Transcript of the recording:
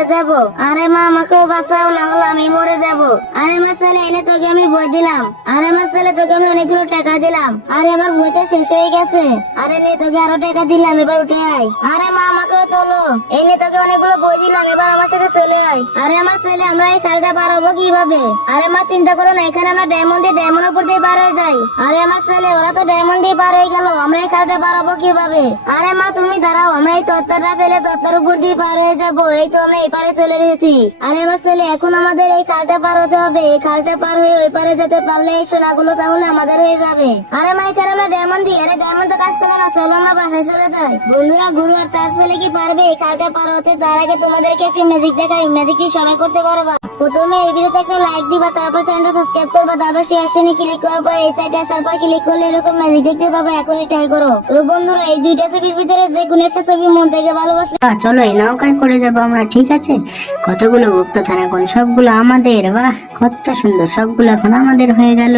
মরে যাব। আরে মা আমাকেও বাঁচাও, না হলে আমি মরে যাব। আরে মা ছেলে এনে তোকে আমি বই দিলাম। আরে মা ছেলে তোকে আমি অনেকগুলো টাকা দিলাম। আরে আমার বইটা শেষ হয়ে গেছে। আরে নে তোকে আরো টাকা দিলাম, এবার উঠে আয়। আরে মা আমাকেও তোলো। এই নে তোকে অনেকগুলো বই দিলাম, এবার আমার সাথে চলে আয়। আরে আমার ছেলে আমরা এই খালটা পার হবো কিভাবে? আরে মা চিন্তা করো না, এখানে আমরা ডায়মন্ড উপর দিয়ে পার হয়ে যাই। আরে আমার ছেলে ওরা তো ডায়মন্ড দিয়ে পার হয়ে গেল, আমরা এই খালটা পার হবো কিভাবে? আরে মা তুমি দাঁড়াও, আমরা এই তত্ত্বটা ফেলে তত্ত্বের উপর দিয়ে পার হয়ে যাবো। এই তো আমরা এই পারে চলে এসেছি। আরে আমার ছেলে এখন আমাদের এই খালটা পার হতে হবে। এই খালটা পার হয়ে ওই পারে যেতে পারলে এই সোনাগুলো তাহলে আমাদের হয়ে যাবে। আরে মা এখানে আমরা ডায়মন্ড দিই। আরে ডায়মন্ড তো কাজ করে না, চলো আমরা বাসায় চলে যাই। বন্ধুরা গুরু আর তার ছেলে কি পারবে এই খালটা পার হতে? তার আগে তোমাদেরকে একটি ম্যাজিক দেখাই। ম্যাজিক কি সবাই করতে পারবা? প্রথমে এই ভিডিওতে একটা লাইক দিবা, তারপর চ্যানেলটা সাবস্ক্রাইব করবা, তারপর সেই অপশনে ক্লিক করার পর এই সাইডে আসার পর ক্লিক করলে এরকম ম্যাজিক দেখতে পাবে। এখনই ট্রাই করো। তো বন্ধুরা এই দুইটা ছবির ভিতরে যে কোনো একটা ছবি মন থেকে ভালোবাসলে চলো এই নৌকায় করে যাবো আমরা, ঠিক আছে? কতগুলো গুপ্তধন এখন সবগুলো আমাদের, বাহ কত সুন্দর, সবগুলো এখন আমাদের হয়ে গেল।